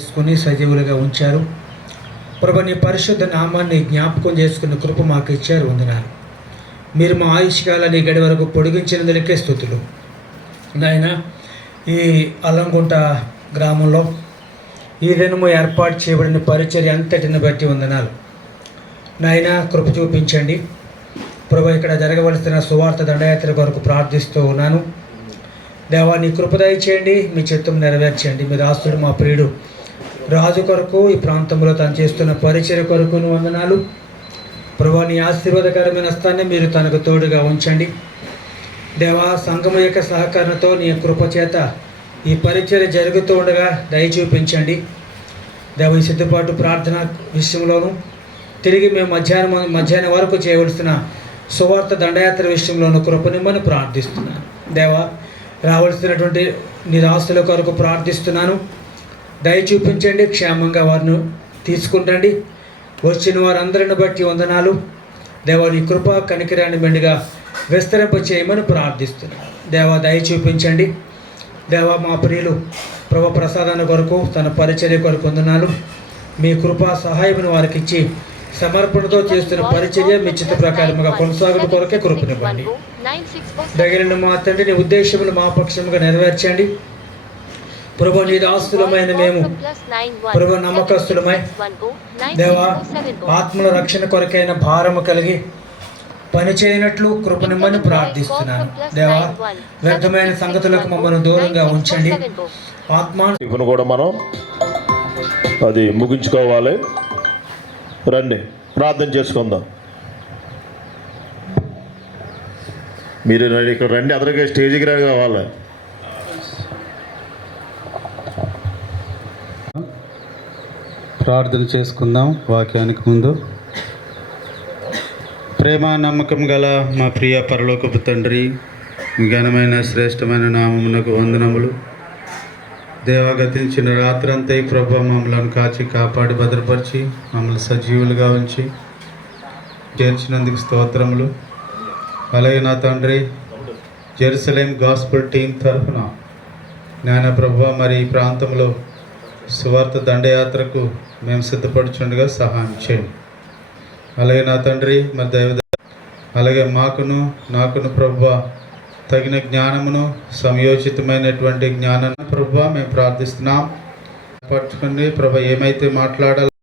చేసుకుని సజీవులుగా ఉంచారు. ప్రభు, నీ పరిశుద్ధ నామాన్ని జ్ఞాపకం చేసుకున్న కృప మాకు ఇచ్చారు. వందనాలు. మీరు మా ఆయుష్కాలాన్ని గడి వరకు పొడిగించినందులకే స్తుతులు. నాయన, ఈ అల్లంగుంట గ్రామంలో ఈ దినము ఏర్పాటు చేయబడిన పరిచర్య అంతటిని బట్టి వందనాలు. నాయన, కృప చూపించండి ప్రభు. ఇక్కడ జరగవలసిన సువార్త దండయాత్ర కొరకు ప్రార్థిస్తూ ఉన్నాను. దేవా, నీ కృప దయచేయండి, మీ చిత్తం నెరవేర్చండి. మీ దాసుడు మా ప్రియుడు రాజు కొరకు ఈ ప్రాంతంలో తను చేస్తున్న పరిచర్య కొరకు వందనాలు ప్రభు. నీ ఆశీర్వాదకరమైన స్థాన్ని మీరు తనకు తోడుగా ఉంచండి దేవా. సంఘం యొక్క సహకారంతో నీ కృప చేత ఈ పరిచర్య జరుగుతూ ఉండగా దయ చూపించండి దేవ. ఈ సిద్ధపాటు ప్రార్థన విషయంలోనూ తిరిగి మేము మధ్యాహ్నం వరకు చేయవలసిన సువార్త దండయాత్ర విషయంలోనూ కృపనిమ్మని ప్రార్థిస్తున్నాను దేవా. రావాల్సినటువంటి నిరాశల కొరకు ప్రార్థిస్తున్నాను. దయ చూపించండి, క్షేమంగా వారిని తీసుకుంటండి. వచ్చిన వారందరిని బట్టి వందనాలు దేవా. నీ కృప కనికరాన్ని మెండుగా విస్తరింప చేయమని ప్రార్థిస్తున్నాను దేవా. దయ చూపించండి దేవా. మా ప్రియులు ప్రభు ప్రసాదాన్ని కొరకు తన పరిచర్య కొరకు వందనాలు. మీ కృపా సహాయమును వారికి ఇచ్చి సమర్పణతో చేస్తున్న పరిచర్య మీ చిత్త ప్రకారముగా కొనసాగుట కొరకే కృపనివ్వండి. దగిన మా తండ్రి, నీ ఉద్దేశములు మా పక్షముగా నెరవేర్చండి ప్రభు. నీ దాసులమైన మేము ప్రభు నమ్మకస్తులమై దేవా, ఆత్మల రక్షణ కొరకైన భారము కలిగి పనిచేయనట్లు కృపనిమ్మని ప్రార్థిస్తున్నాను దేవా. వ్యర్థమైన సంగతులకు మమ్మల్ని దూరంగా ఉంచండి. ఇప్పుడు కూడా మనం అది ముగించుకోవాలి. రండి, ప్రార్థన చేసుకుందాం. మీరు ఇక్కడ రండి, అందరికీ స్టేజ్కి రావాలి. ప్రార్థన చేసుకుందాం. వాక్యానికి ముందు ప్రేమ నమ్మకం గల మా ప్రియ పరలోకపు తండ్రి, ఘనమైన శ్రేష్టమైన నామమునకు వందనములు. దేవగతించిన రాత్రంతా ఈ ప్రభు మమ్మల్ని కాచి కాపాడి భద్రపరిచి మమ్మల్ని సజీవులుగా ఉంచి చేర్చినందుకు స్తోత్రములు. అలాగే నా తండ్రి, జెరూసలేం గాస్పుల్ టీం తరఫున జ్ఞాన ప్రభు మరి ఈ ప్రాంతంలో సువార్త దండయాత్రకు మేము సిద్ధపడుచుండగా సహాయం చేయండి. అలాగే నా తండ్రి, మరి అలాగే నాకును ప్రభు తగిన జ్ఞానమును, సమయోచితమైనటువంటి జ్ఞానాన్ని ప్రభు మేము ప్రార్థిస్తున్నాం. పట్టుకుని ప్రభు ఏమైతే మాట్లాడాలో